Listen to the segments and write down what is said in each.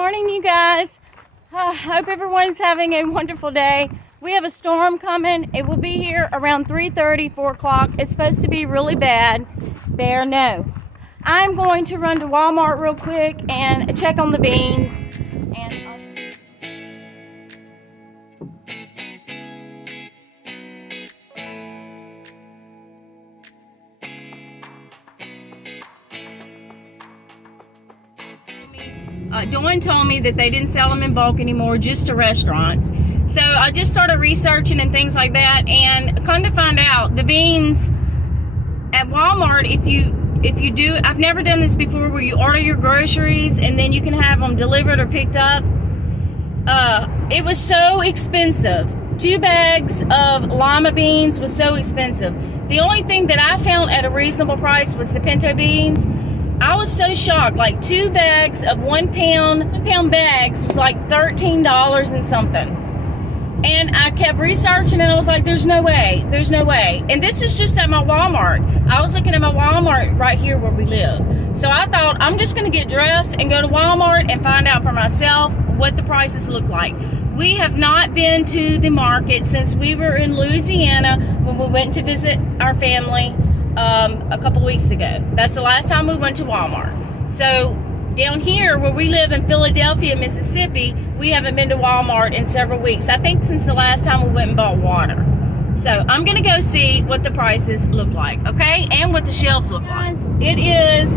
Morning, you guys. Hope everyone's having a wonderful day. We have a storm coming. It will be here around 3:30, 4 o'clock. It's supposed to be really bad. Bear no. I'm going to run to Walmart real quick and check on the beans. Dawn told me that they didn't sell them in bulk anymore, just to restaurants. So I just started researching and things like that, and come to find out, the beans at Walmart, if you do, I've never done this before, where you order your groceries and then you can have them delivered or picked up. It was so expensive. 2 bags of lima beans was so expensive. The only thing that I found at a reasonable price was the pinto beans. I was so shocked. Like 2 bags of 1 pound bags was like $13 and something. And I kept researching and I was like, there's no way. And this is just at my Walmart. I was looking at my Walmart right here where we live. So I thought, I'm just going to get dressed and go to Walmart and find out for myself what the prices look like. We have not been to the market since we were in Louisiana when we went to visit our family a couple weeks ago. That's the last time we went to Walmart. So down here where we live in Philadelphia, Mississippi, we haven't been to Walmart in several weeks. I think since the last time we went and bought water. So I'm gonna go see what the prices look like, okay? And what the shelves look like. It is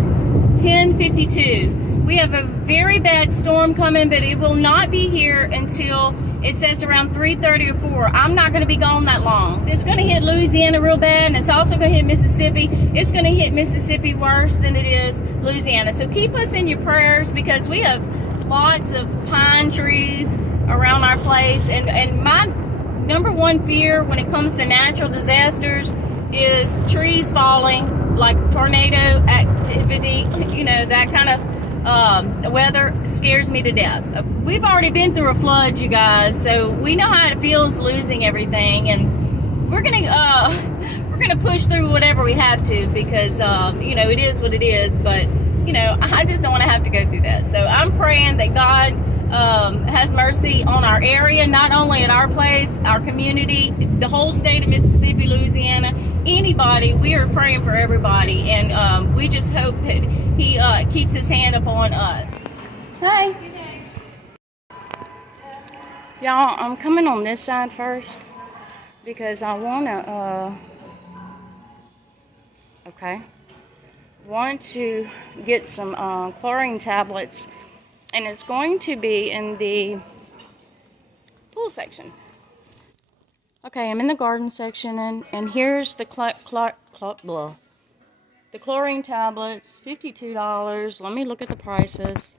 10:52. We have a very bad storm coming, but it will not be here until it says around 3:30 or 4. I'm not going to be gone that long. It's going to hit Louisiana real bad, and it's also going to hit Mississippi. It's going to hit Mississippi worse than it is Louisiana. So keep us in your prayers, because we have lots of pine trees around our place. And my number one fear when it comes to natural disasters is trees falling, like tornado activity, you know, that kind of weather scares me to death. We've already been through a flood, you guys, so we know how it feels losing everything, and we're gonna push through whatever we have to, because you know, it is what it is. But you know, I just don't want to have to go through that. So I'm praying that God has mercy on our area, not only at our place, our community, the whole state of Mississippi, Louisiana, anybody. We are praying for everybody, and we just hope that He keeps His hand upon us. Hey. Y'all, I'm coming on this side first because I want to get some chlorine tablets, and it's going to be in the pool section. Okay, I'm in the garden section, and here's the the chlorine tablets, $52. Let me look at the prices.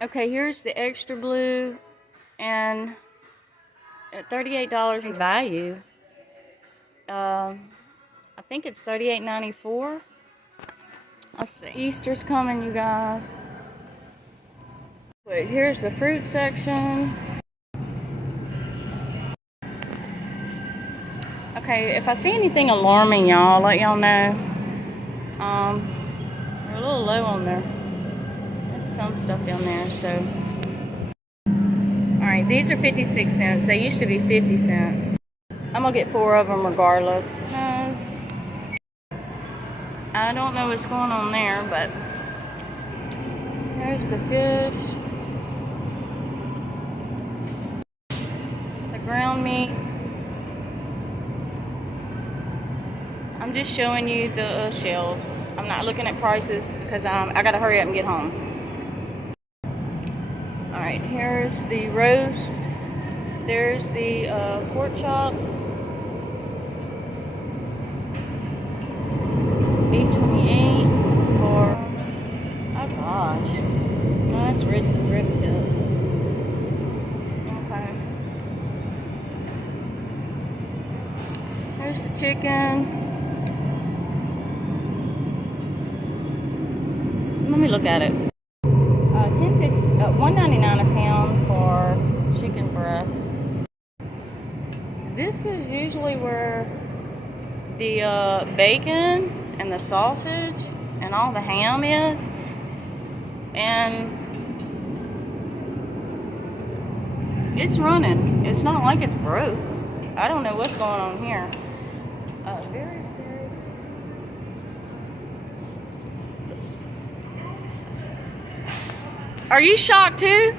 Okay, here's the extra blue, and at $38 in value. I think it's $38.94. Let's see. Easter's coming, you guys. Wait, here's the fruit section. Okay, if I see anything alarming, y'all, I'll let y'all know. They're a little low on there. There's some stuff down there, so. Alright, these are 56 cents. They used to be 50 cents. I'm gonna get 4 of them regardless. I don't know what's going on there, but there's the fish. The ground meat. I'm just showing you the shelves. I'm not looking at prices because I gotta hurry up and get home. Alright, here's the roast. There's the pork chops. $8.28 for, oh gosh, nice rib tips. Okay. Here's the chicken. Let me look at it. $1.99 a pound for chicken breast. This is usually where the bacon and the sausage and all the ham is, and it's running. It's not like it's broke. I don't know what's going on here. Very. Are you shocked too?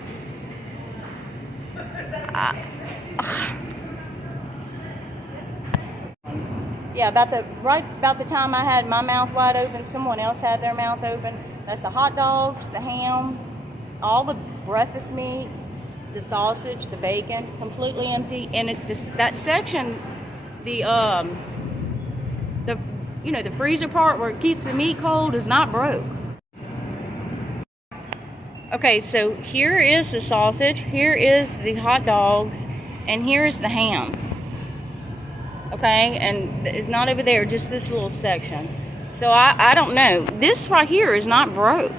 Yeah, right about the time I had my mouth wide open, someone else had their mouth open. That's the hot dogs, the ham, all the breakfast meat, the sausage, the bacon, completely empty. And that section, the freezer part where it keeps the meat cold is not broke. Okay, so here is the sausage, here is the hot dogs, and here is the ham. Okay, and it's not over there, just this little section. So I don't know. This right here is not broke.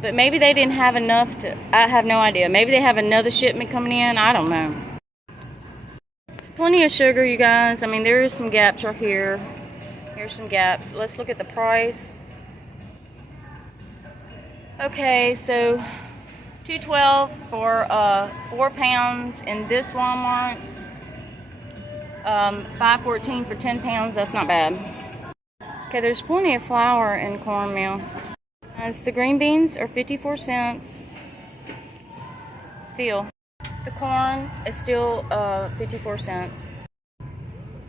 But maybe they didn't have enough I have no idea. Maybe they have another shipment coming in. I don't know. There's plenty of sugar, you guys. I mean, there is some gaps right here. Here's some gaps. Let's look at the price. Okay, so $2.12 for 4 pounds in this Walmart. $5.14 for 10 pounds. That's not bad. Okay, there's plenty of flour in cornmeal. As the green beans are 54 cents. Still, the corn is still 54 cents.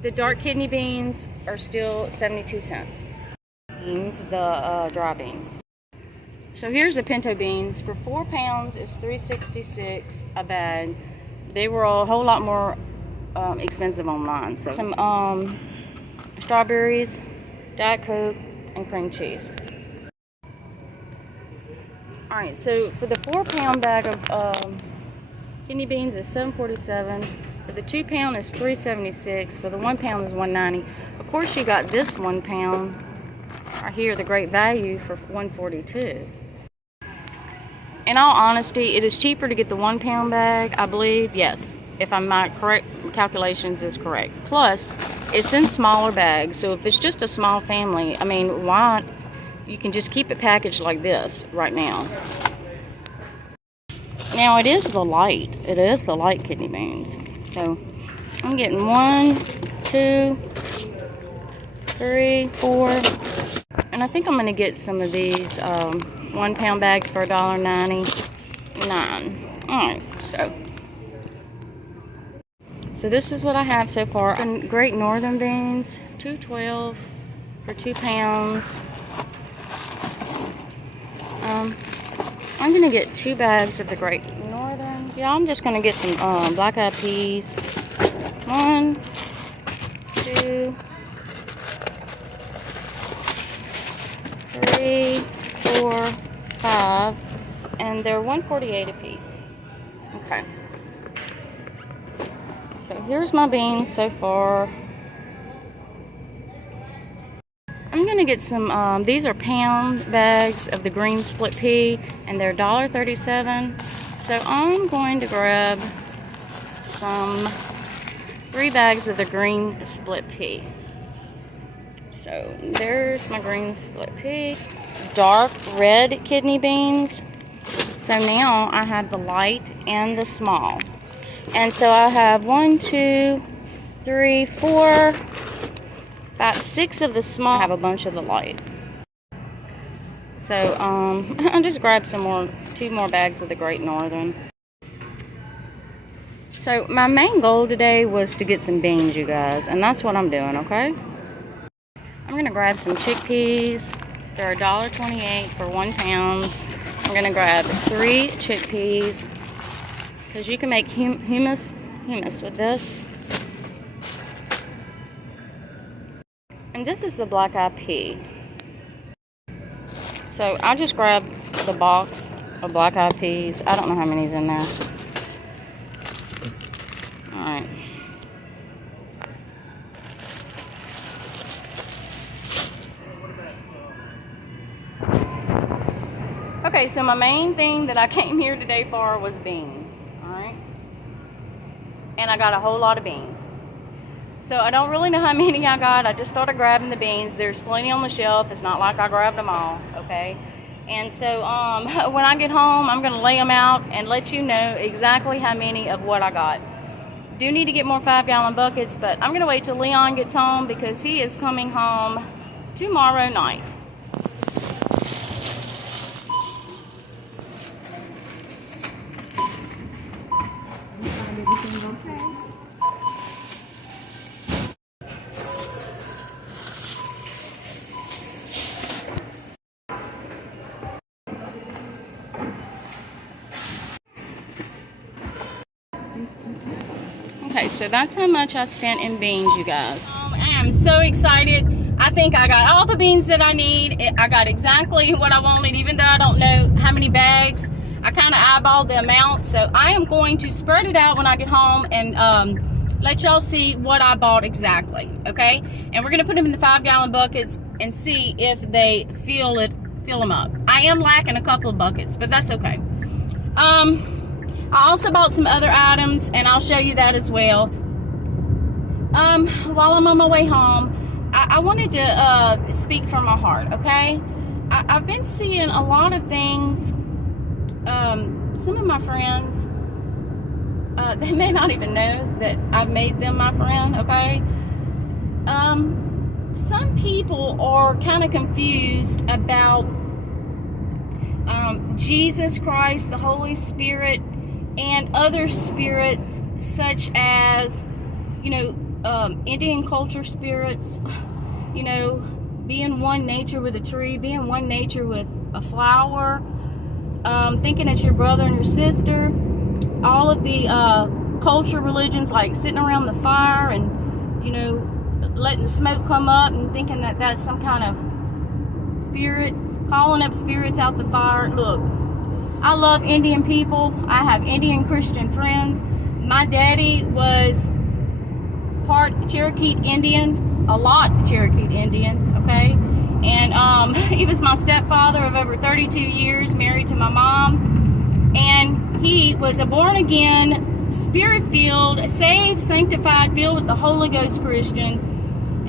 The dark kidney beans are still 72 cents. Beans, the dry beans. So here's the pinto beans. For 4 pounds, it's $3.66 a bag. They were a whole lot more expensive online. So some strawberries, Diet Coke, and cream cheese. Alright, so for the 4-pound bag of kidney beans is $7.47. For the 2 pound is $3.76. For the 1 pound is $1.90. Of course, you got this 1 pound right here, the Great Value, for $1.42. In all honesty, it is cheaper to get the 1 pound bag, I believe. Yes, if my correct calculations is correct. Plus, it's in smaller bags, so if it's just a small family, I mean, why? You can just keep it packaged like this right now. Now, it is the light. It is the light kidney beans. So, I'm getting 1, 2, 3, 4, and I think I'm going to get some of these 1 pound bags for $1.99. Alright, so this is what I have so far. Great Northern beans, $2.12 for 2 pounds. I'm going to get 2 bags of the Great Northern. Yeah, I'm just going to get some black eyed peas. 1, 2, 3, 4, 5, and they're $1.48 a piece. Okay. So here's my beans so far. I'm gonna get some. These are pound bags of the green split pea, and they're $1.37. So I'm going to grab some 3 bags of the green split pea. So there's my green split pea. Dark red kidney beans. So now I have the light and the small. And so I have 1, 2, 3, 4, about 6 of the small. I have a bunch of the light. So I just grabbed 2 more bags of the Great Northern. So my main goal today was to get some beans, you guys, and that's what I'm doing, okay? I'm gonna grab some chickpeas. They're $1.28 for 1 pound. I'm gonna grab 3 chickpeas because you can make hummus with this. And this is the black eyed pea. So I just grabbed the box of black eyed peas. I don't know how many's in there. Alright. Okay, so my main thing that I came here today for was beans. Alright. And I got a whole lot of beans. So I don't really know how many I got. I just started grabbing the beans. There's plenty on the shelf. It's not like I grabbed them all, okay? And so when I get home, I'm going to lay them out and let you know exactly how many of what I got. Do need to get more 5-gallon buckets, but I'm going to wait till Leon gets home because he is coming home tomorrow night. Okay, so that's how much I spent in beans, you guys. I am so excited. I think I got all the beans that I need. I got exactly what I wanted, even though I don't know how many bags. I kind of eyeballed the amount. So I am going to spread it out when I get home and let y'all see what I bought exactly, okay? And we're going to put them in the 5-gallon buckets and see if they fill them up. I am lacking a couple of buckets, but that's okay. I also bought some other items, and I'll show you that as well. While I'm on my way home, I wanted to speak from my heart, okay? I've been seeing a lot of things. Some of my friends, they may not even know that I've made them my friend, okay? Some people are kind of confused about Jesus Christ, the Holy Spirit, and other spirits such as, you know, Indian culture spirits, you know, being one nature with a tree, being one nature with a flower, thinking it's your brother and your sister, all of the culture religions like sitting around the fire and, you know, letting the smoke come up and thinking that that's some kind of spirit, calling up spirits out the fire. Look, I love Indian people. I have Indian Christian friends. My daddy was part Cherokee Indian, a lot Cherokee Indian, okay? And he was my stepfather of over 32 years, married to my mom. And he was a born-again, spirit-filled, saved, sanctified, filled with the Holy Ghost Christian,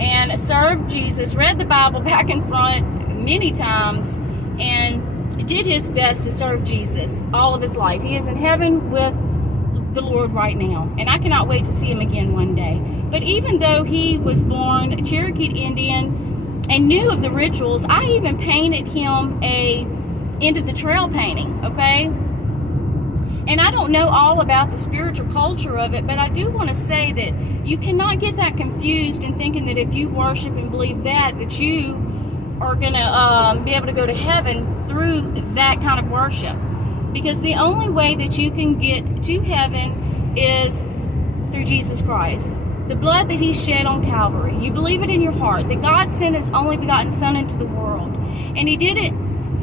and served Jesus, read the Bible back and front many times, and did his best to serve Jesus all of his life. He is in heaven with the Lord right now, and I cannot wait to see him again one day. But even though he was born Cherokee Indian and knew of the rituals, I even painted him a end of the trail painting, okay? And I don't know all about the spiritual culture of it, but I do want to say that you cannot get that confused in thinking that if you worship and believe that you are going to be able to go to heaven through that kind of worship. Because the only way that you can get to heaven is through Jesus Christ. The blood that he shed on Calvary. You believe it in your heart that God sent his only begotten Son into the world. And he did it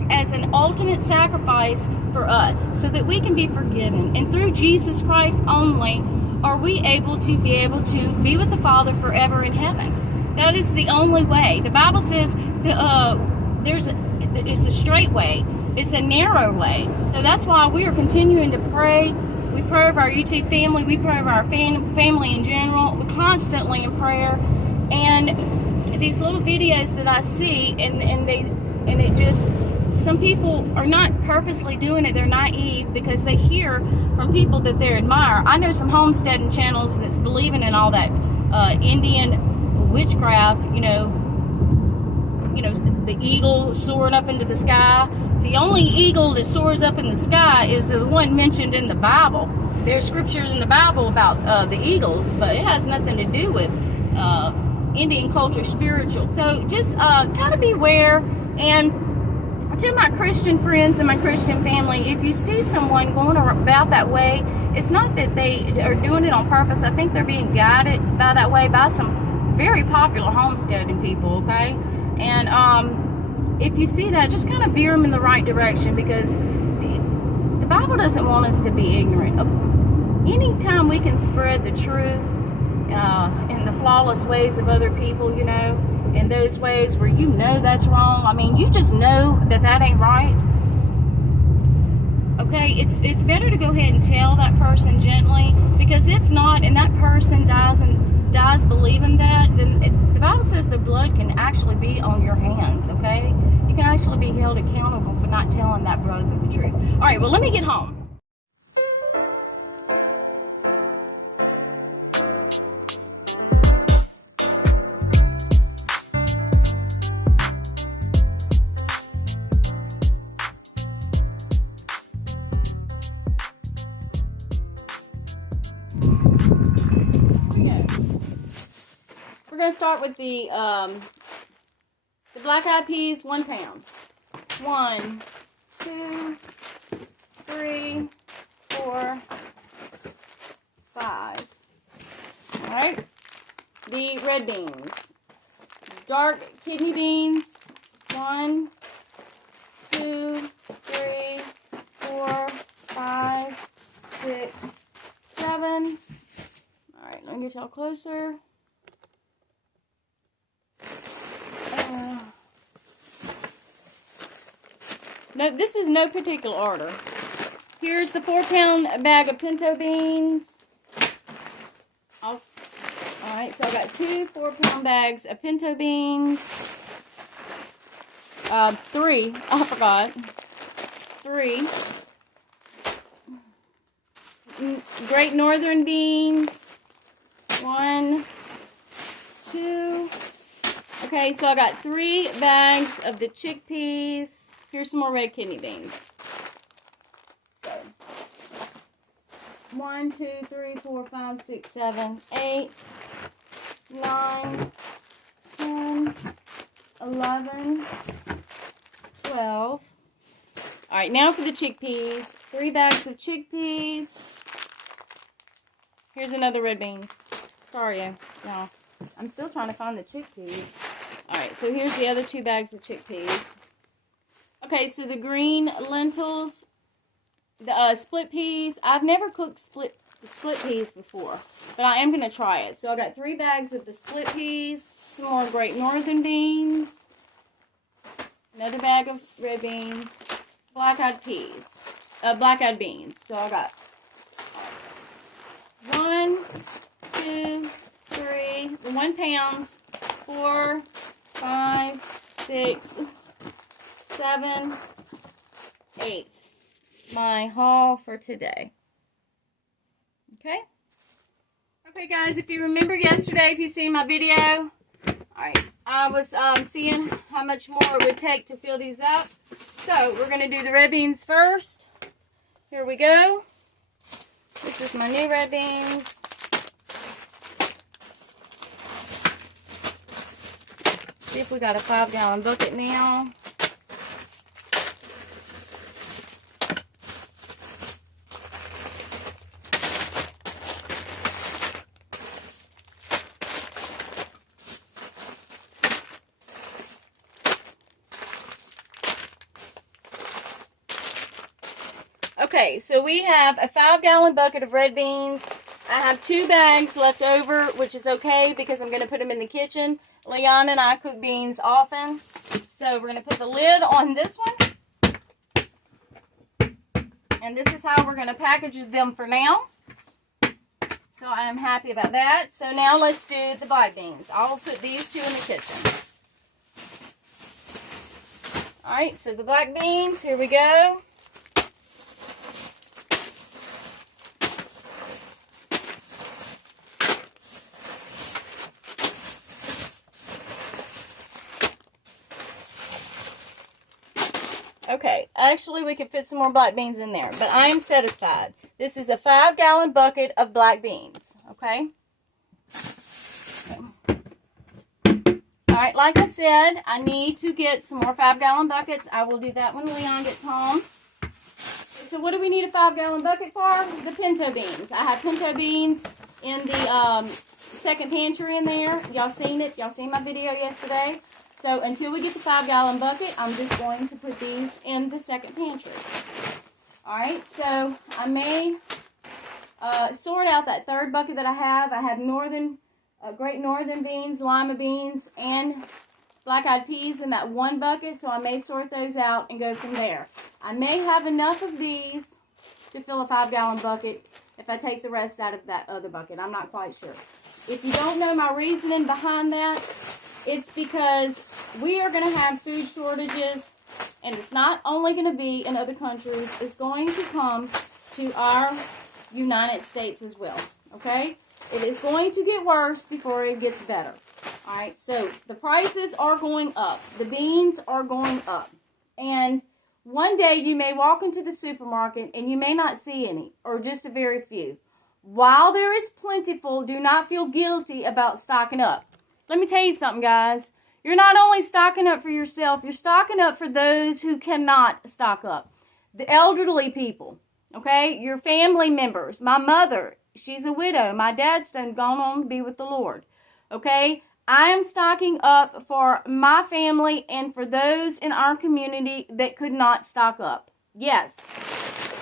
as an ultimate sacrifice for us so that we can be forgiven. And through Jesus Christ only are we able to be with the Father forever in heaven. That is the only way. The Bible says it's a straight way. It's a narrow way. So that's why we are continuing to pray. We pray over our YouTube family. We pray over our family in general. We're constantly in prayer. And these little videos that I see, and it just, some people are not purposely doing it. They're naive because they hear from people that they admire. I know some homesteading channels that's believing in all that Indian witchcraft, you know, the eagle soaring up into the sky. The only eagle that soars up in the sky is the one mentioned in the Bible. There's scriptures in the Bible about the eagles, but it has nothing to do with Indian culture spiritual. So just kind of beware. And to my Christian friends and my Christian family, if you see someone going about that way, it's not that they are doing it on purpose. I think they're being guided by that way by some very popular homesteading people, okay? And if you see that, just kind of veer them in the right direction, because the Bible doesn't want us to be ignorant. Anytime we can spread the truth in the flawless ways of other people, you know, in those ways where you know that's wrong. I mean, you just know that ain't right. Okay, it's better to go ahead and tell that person gently, because if not, and that person dies dies believing that, then the Bible says the blood can actually be on your hands, okay? You can actually be held accountable for not telling that brother the truth. All right, well, let me get home. We're going to start with the black-eyed peas, 1 pound. 1, 2, 3, 4, 5. All right. The red beans, dark kidney beans, 1, 2, 3, 4, 5, 6, 7. All right, let me get y'all closer. No, this is no particular order. Here's the 4-pound bag of pinto beans. Alright, so I got 2 4-pound bags of pinto beans. 3, I forgot. 3. Great Northern beans. 1, 2. Okay, so I got 3 bags of the chickpeas. Here's some more red kidney beans. So, 1, 2, 3, 4, 5, 6, 7, 8, 9, 10, 11, 12. Alright, now for the chickpeas. 3 bags of chickpeas. Here's another red bean. Sorry, no. I'm still trying to find the chickpeas. Alright, so here's the other 2 bags of chickpeas. Okay, so the green lentils, the split peas. I've never cooked split peas before, but I am going to try it. So I got 3 bags of the split peas, some more Great Northern beans, another bag of red beans, black-eyed peas, black-eyed beans. So I got 1, 2, 3, 1 pounds, 4, 5, 6, 7, 8. My haul for today. Okay? Okay, guys, if you remember yesterday, if you seen my video, alright, I was seeing how much more it would take to fill these up. So, we're going to do the red beans first. Here we go. This is my new red beans. See if we got a 5-gallon bucket now. Okay, so we have a 5-gallon bucket of red beans. I have 2 bags left over, which is okay because I'm going to put them in the kitchen. Leon and I cook beans often. So we're going to put the lid on this one. And this is how we're going to package them for now. So I am happy about that. So now let's do the black beans. I'll put these 2 in the kitchen. Alright, so the black beans, here we go. Okay, actually we could fit some more black beans in there, but I am satisfied. This is a 5-gallon bucket of black beans, okay? Alright, like I said, I need to get some more 5-gallon buckets. I will do that when Leon gets home. So what do we need a 5-gallon bucket for? The pinto beans. I have pinto beans in the second pantry in there. Y'all seen it? Y'all seen my video yesterday? So until we get the 5-gallon bucket, I'm just going to put these in the second pantry. Alright, so I may sort out that third bucket that I have. I have Great Northern beans, lima beans, and black-eyed peas in that one bucket. So I may sort those out and go from there. I may have enough of these to fill a 5-gallon bucket if I take the rest out of that other bucket. I'm not quite sure. If you don't know my reasoning behind that, it's because we are going to have food shortages, and it's not only going to be in other countries, it's going to come to our United States as well, okay? It is going to get worse before it gets better, all right? So the prices are going up. The beans are going up. And one day you may walk into the supermarket and you may not see any, or just a very few. While there is plentiful, do not feel guilty about stocking up. Let me tell you something, guys. You're not only stocking up for yourself, you're stocking up for those who cannot stock up. The elderly people, okay? Your family members. My mother, she's a widow. My dad's gone on to be with the Lord, okay? I am stocking up for my family and for those in our community that could not stock up. Yes,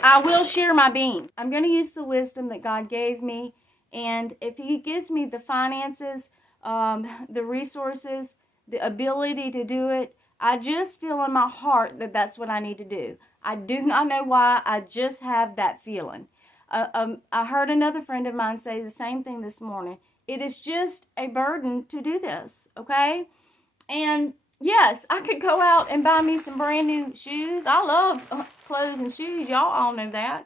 I will share my beans. I'm going to use the wisdom that God gave me, and if He gives me the finances, the resources, the ability to do it, I just feel in my heart that that's what I need to do. I do not know why, I just have that feeling. I heard another friend of mine say the same thing this morning. It is just a burden to do this, okay? And yes, I could go out and buy me some brand new shoes. I love clothes and shoes. Y'all all know that.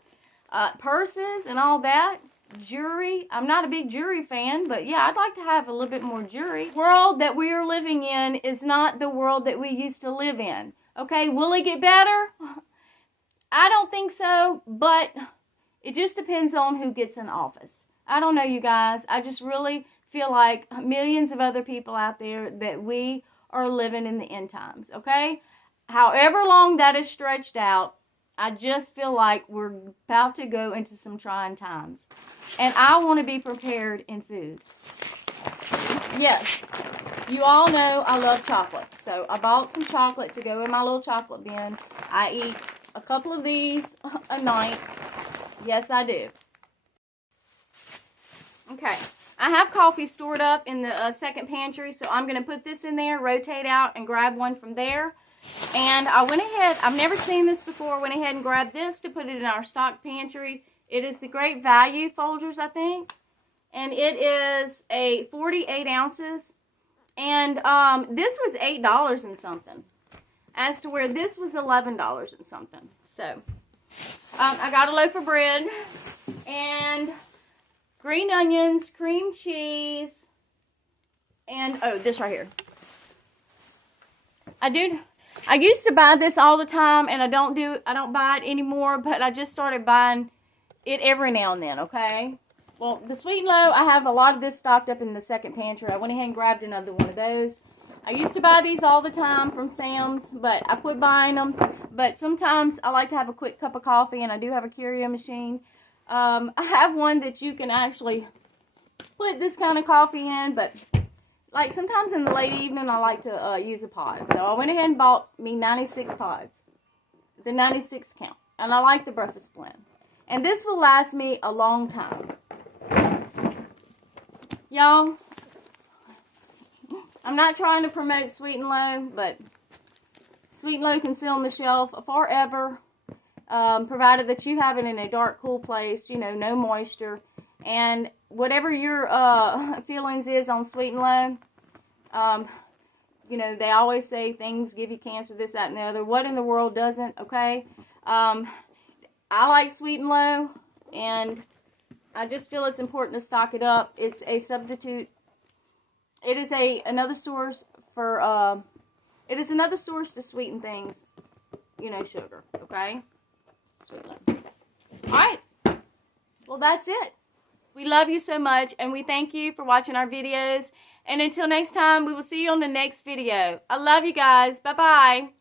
Purses and all that. Jewelry. I'm not a big jewelry fan, but yeah, I'd like to have a little bit more jewelry. The world that we are living in is not the world that we used to live in. Okay, will it get better? I don't think so, but it just depends on who gets in office. I don't know, you guys. I just really feel like millions of other people out there that we are living in the end times, okay? However long that is stretched out, I just feel like we're about to go into some trying times. And I want to be prepared in food. Yes, you all know I love chocolate. So I bought some chocolate to go in my little chocolate bin. I eat a couple of these a night. Yes, I do. Okay, I have coffee stored up in the second pantry, so I'm going to put this in there, rotate out, and grab one from there. And I went ahead, I've never seen this before, went ahead and grabbed this to put it in our stock pantry. It is the Great Value Folgers, I think. And it is a 48 ounces. And this was $8 and something. As to where this was $11 and something. So, I got a loaf of bread. And green onions, cream cheese, and, oh, this right here. I used to buy this all the time, and I don't buy it anymore, but I just started buying it every now and then, okay? Well, the Sweet and Low, I have a lot of this stocked up in the second pantry. I went ahead and grabbed another one of those. I used to buy these all the time from Sam's, but I quit buying them. But sometimes I like to have a quick cup of coffee, and I do have a Keurig machine. I have one that you can actually put this kind of coffee in, but like sometimes in the late evening I like to use a pod. So I went ahead and bought me 96 pods, the 96 count, and I like the breakfast blend. And this will last me a long time. Y'all, I'm not trying to promote Sweet and Low, but Sweet and Low can sit on the shelf forever. Provided that you have it in a dark, cool place, you know, no moisture. And whatever your feelings is on Sweet and Low, you know, they always say things give you cancer, this, that, and the other. What in the world doesn't, okay? I like Sweet and Low, and I just feel it's important to stock it up. It's a substitute. It is another source for, it is another source to sweeten things, you know, sugar, okay? Sweet Low. Alright. Well, that's it. We love you so much, and we thank you for watching our videos. And until next time, we will see you on the next video. I love you guys. Bye-bye.